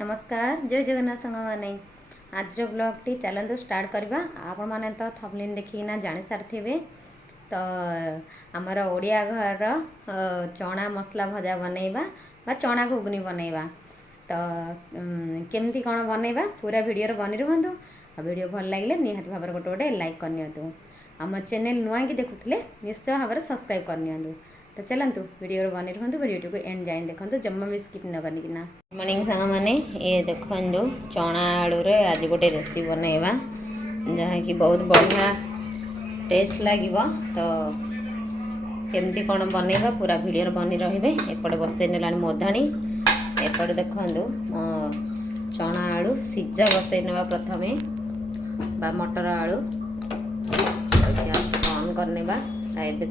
नमस्कार जय जगन्नाथ संग माने आज ब्लॉग टी चलतु स्टार्ट करवा। आपण मैंने तो थंबनेल देखिना जानी सारे तो आमर ओडिया घर चना मसला भजा बनैबा बा चना घुगनी बनैबा तो केमती कौन बनैबा पूरा वीडियो बनी रुहतु। वीडियो भल लगे निहाती भाव गोटे गोटे लाइक करनी। आम चैनल नुआ कि देखुले निश्चय भाव में सब्सक्राइब करनी। तो चलतु वीडियो बनी रुहतु। वीडियो को एंड जाए देखो जमा भी स्किप न करना। मॉर्निंग सांग मैंने ये देखु चना आलू रे आज गोटे रेसिपी बनैबा जहाँकि बहुत बढ़िया टेस्ट लगे। तो केमती कौन बनैबा पूरा वीडियो बनी रही। एपटे बसई नेला मोधाणी एपटे देखु चना आलू सीझा बसई नेबा प्रथमे बा मटर आलू ऑन करने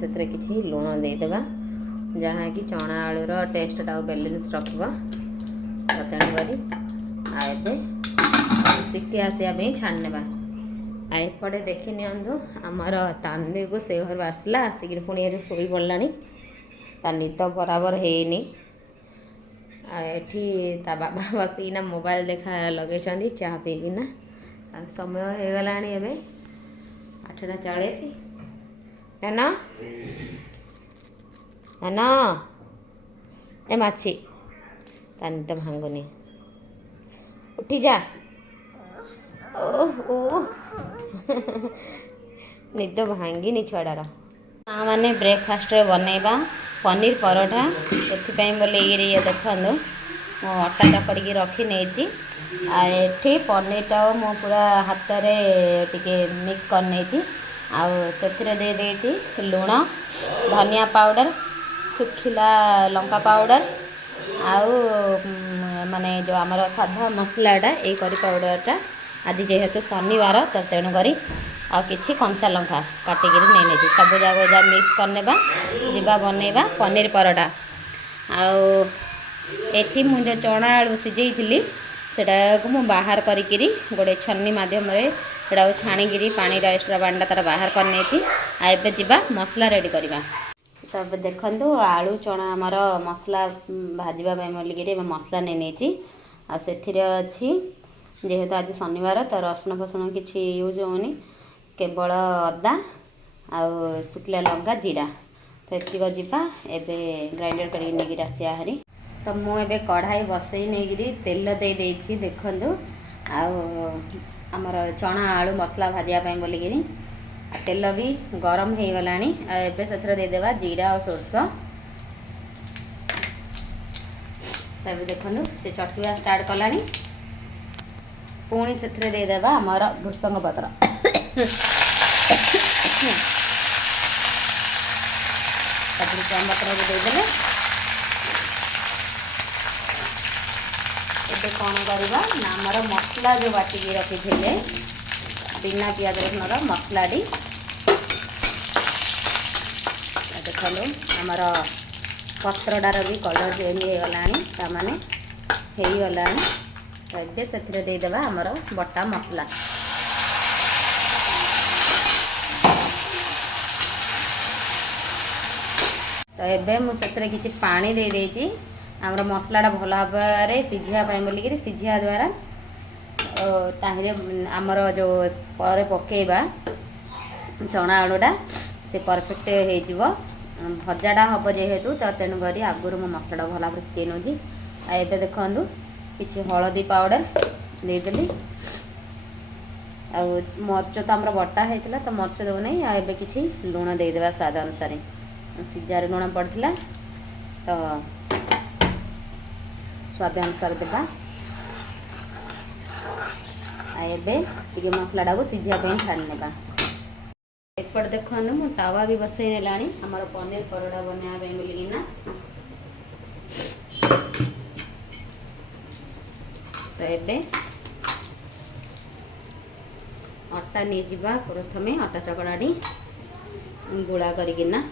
से किसी लुण देदेबा जहाँ कि चना आलूर टेस्टा बैलेंस रखा। तेणुक सीटी आसा छाड़ने एपटे देखी नियंतु आमर तानवी को से घर आसला आसिक पुणी शोई पड़ा ता निद बराबर है ता बाबा बसिना मोबाइल देखा लगे चाह पीना समय हो गला 8:40 ना ना ए माछी ता निद भांगुनी उठी जा ओह निद भांगिनी छुआटार मैंने ब्रेकफास्ट बनैबा पनीर परोठा से बोले ये देखु मो अटा चकड़ी रखी नहीं पनीरटा मु पूरा हाथ में टिके मिक्स कर नहीं दे देती लुण धनिया पाउडर सुखिला लंका पाउडर आउ माने जो आमर साधा मसलाटा ये करी पाउडरटा आज जेहेतु शनिवार तो तेणुक आ किसी कंचा लंका काटिक नहीं सब जगह जा मिक्स करने जीवा बनैबा पनीर परोठा। आठी मुझे चना आलू सीझे थी सेटा मु बाहर करी गोटे छन्नी मध्यम छाणिकी पानी एक्सट्रा पानी तार बाहर कर जीवा मसला रेडी करवा। तब देखु आलू चना आमर मसला भाजवाई बोलिकी मसला नहीं अच्छी जेहेतु आज शनिवार तो रसुण फसुण किसी यूज होनी केवल अदा आउ शुक्ला लंका जीरा तो ये जीवा एवं ग्राइंडर कर आसिया हारी। तो मुझे कढ़ाई बसई नहीं तेल दे देछि देखु आमर चना आलू मसला भाजापी बोलिकी तेल भी गरम हो गला से देदेबा जीरा और सोरस तब देखु से चटकुआ स्टार्ट कला पुणी से देदेबा आमर भृसंग पत्र भृसंग पत्र को देदेले ए कौन करवा ना आमर मसला जो बाटिकी रखी थे बिना पियाज रसुण मसलाटी देखो आमर पत्रटार भी कलर चेंज हो गला माने हो गला तो ये से देदेबा आमर बटा मसला तो ये मुझे किसी पानी दे देती आमर मसलाटा भल भाव सीझापी बोलिकी सीझा द्वारा ताहिरे आमर जो पर पकेबा चना आलूटा से परफेक्ट हो भजाटा हम जेहेतु तो तेणुक आगुरी मो मसलाटा भल भाव सीझे नौची। एबे देखु किसी हलदी पाउडर देदेली मर्च तो आमर बटा होता तो मर्च दौना एबे किसी लुण देदेबा स्वाद अनुसार सीझार लुण पड़ता तो स्वाद अनुसार देवा। एबे टिके मसलाटा को सीझापी छाड़ने एपट देखो मु टावा भी बसई नेला आमर पनीर परोठा बनवाई बोलिकिना तो एबे अटा नहीं जीवा प्रथमे अटा चकड़ाटी गुड़ा करिकिना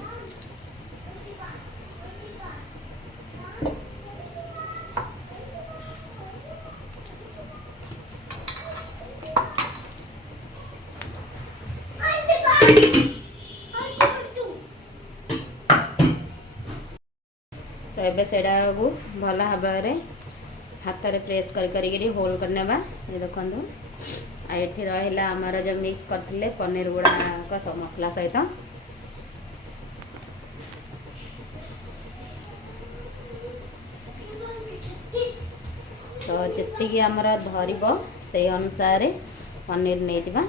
तो एबे सेडा को भल भाव हाथ में प्रेस कर होल करने ये देखो ये रहा आमर जो मिक्स करते पनीर गुड़ाक सब मसला सहित तो जी आमर धरब से अनुसार पनीर नहीं जा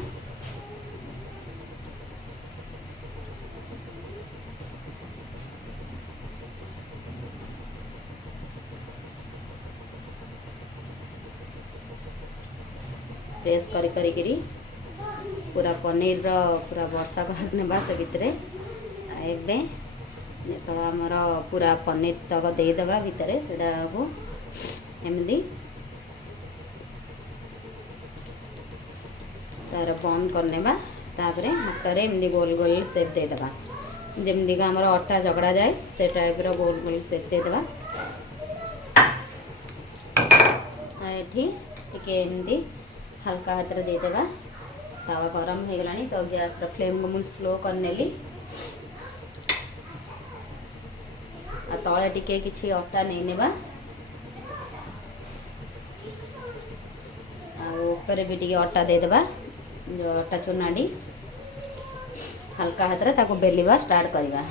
प्रेस करी पूरा पनीर पूरा वर्षा करने से भितर एवं तो आमर पूरा पनीर तक देदेबा भितर से एमती तार बंद करने तापर हाथ में एमती गोल गोल सेप देदेबा जमती का आमर अटा झगड़ा जाए से टाइप रो गोल गोल सेप देदेबा ये एमती हल्का हाथ में देदेबा तावा गरम हो गलानी तो गैस फ्लेम को मुझे स्लो करनेली तले टिके किछि अटा नहीं नेबा ऊपर भी टिके अटा देदेबा जो अटा चुनाटी हल्का हाथ में ताको बेलिबा स्टार्ट करवा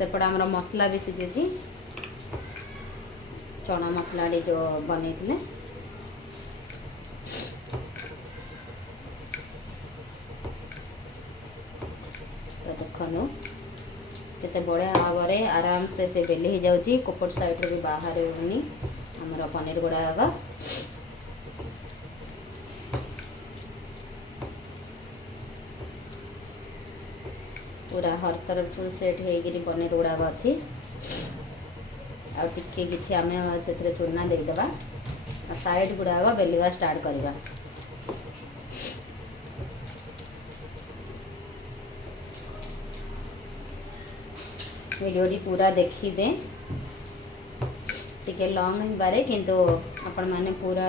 सेपटे आमर मसला भी सीझे चना मसला जो बन तो देखो केते बढ़िया भाव में आराम से बेली हो जाऊँगी कोपट साइड भी बाहर होनी आमर पनीर गुड़ाक पूरा हर तरफ सेट हो पनीर गुड़ाक अच्छी आगे कि आम से चूना देदेबा साइड गुड़ाक बेलिया स्टार्ट करवा वीडियोटी पूरा देखिए टिके लॉन्ग हो पारे किंतु आपण माने पूरा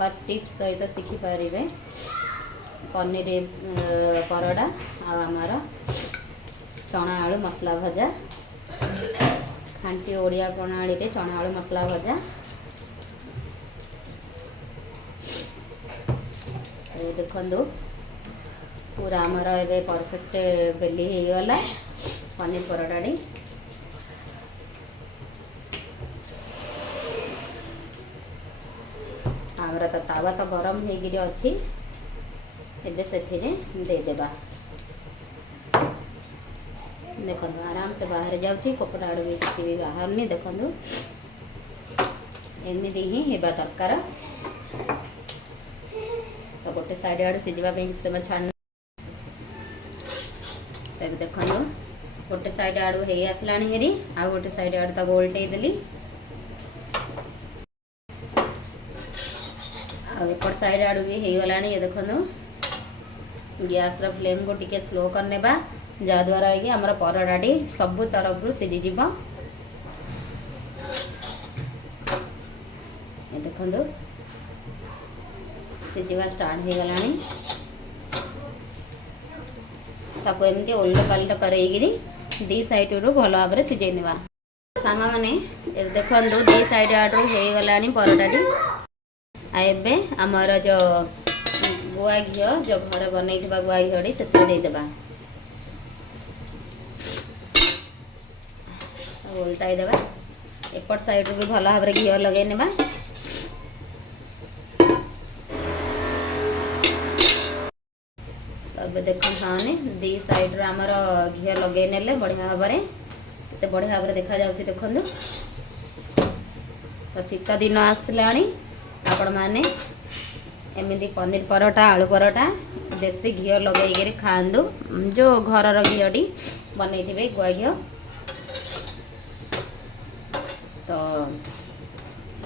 हर टिप्स सहित शिखी पारे पनीर परोटा आमर चना आलू मसला भजा खांटी ओडिया प्रणाली रे चना आलू मसला भजा ये देखो पूरा आमर ए परफेक्ट बेली हो गला पनीर परोटाटी आमर तो तावा तो गरम हो अच्छी एबे से देदेबा देखो आराम से बाहर जाऊँगी कपड़ा आड़ भी किसी भी बाहर नहीं देखो एमती ही हेबा दरकार तो गोटे साइड आड़ सीझापी समय छाड़ देखो गोटे साइड आड़ हो आसला हेरी आ गोटे साइड आड़ तक उल्टे देली एपट साइड आड़ भी हो गला ये देखो गैस रो फ्लेम को टिके स्लो करने जहाद्वारा कि आमर परोटाटी सबु तरफ सीझीज देखो सीझा स्टार्ट हो गला ताको एमती ओल्ट पलट करेगी दी साइड रू भल भाव में सीझे ना सांग मैंने देखो दी साइड आड्रु हो गला परोटाटी आबे आमर जो गुआ घी जो घर बन गुआ घी से देदेबा उल्टाई देबा एपट साइड भी भल भाव घी लगे नेबा अब देखो सामने दी साइड आमर घी लगे नेले बढ़िया भाव में केते बढ़िया भाव देखा जाउछि देखो तो शीत दिन आसला आपण माने एमती पनीर परोटा आलू परोटा देसी घी लगे खांदु जो घर घीटी बनई गुआ घी तो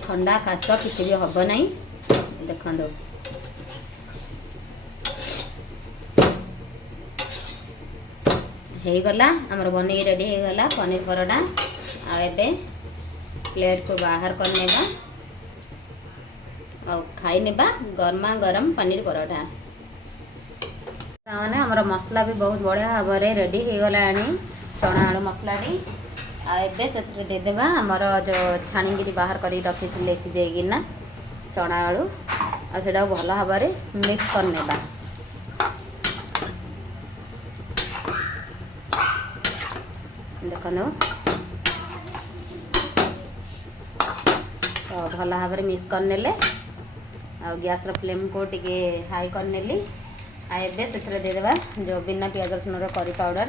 ठंडा खास किसी भी हम ना देखो हो गला आमर बन रेडी हो गला पनीर परोटा आबे प्लेट को बाहर करने और खाई नेबा गरमा गरम पनीर परोटा। मैंने आमर मसला भी बहुत बढ़िया भाव में रेडी हो गलानी चना आलू मसलाटी आबे से देदेबा आमर जो छाणिकी बाहर कर रखी सीझेकिना चना आलू आ से भल भाव में मिक्स करने देखो तो भल भाव में मिक्स करने आ गैस फ्लेम को टिके हाई करनेली आबे से देदेबा जो बिना पियाज रसुण करी पाउडर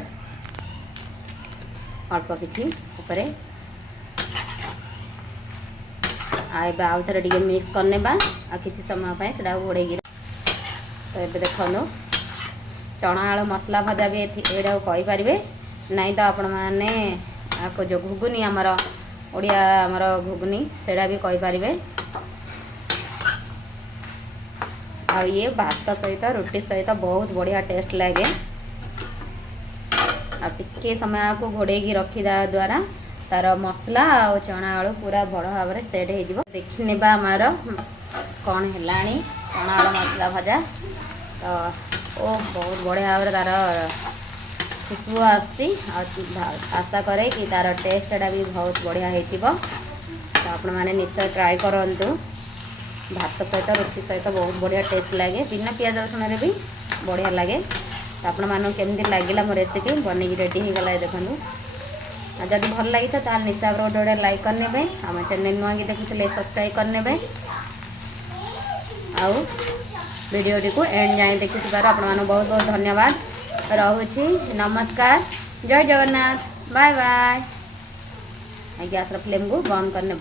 अल्प किसी ऊपर आबे आउ थे टे मिक्स करने आ किसी समय से घोड़े तो ये देखो चना आलू मसला भजा भी यहाँ कहींपारे नाई तो आपण मैंने जो घुगुनी आमर ओडिया आमर घुगुनी सेटा भी कहींपारे आ ये भात सहित रोटी सहित बहुत बढ़िया टेस्ट लगे टिके समय को घोड़े रखीदा द्वारा तार मसला और चना आलू पूरा बड़ भाव में सेट हो देखने आमर कौन है चना आलू मसला भजा तो ओ बहुत बढ़िया भाव में तार खुशबू आशा करे कि तार टेस्टा भी बहुत बढ़िया हो तो आपण मैंने निश्चय ट्राए करूँ भात सहित रोटी सहित बहुत बढ़िया टेस्ट लगे बिना पियाज रसुण भी बढ़िया लगे तो आपण मानक केमती लगे मो रेसिपी बनई रेडी हो गला देखूँ जदि भल लगी तो निशा गोटे गोटे लाइक करने आम चैनल नुआ कि देखुले सब्सक्राइब करने आउ वीडियो को एंड जाए देखुवर आप बहुत बहुत धन्यवाद रोची नमस्कार जय Jagannath bye bye gas flame को बंद करने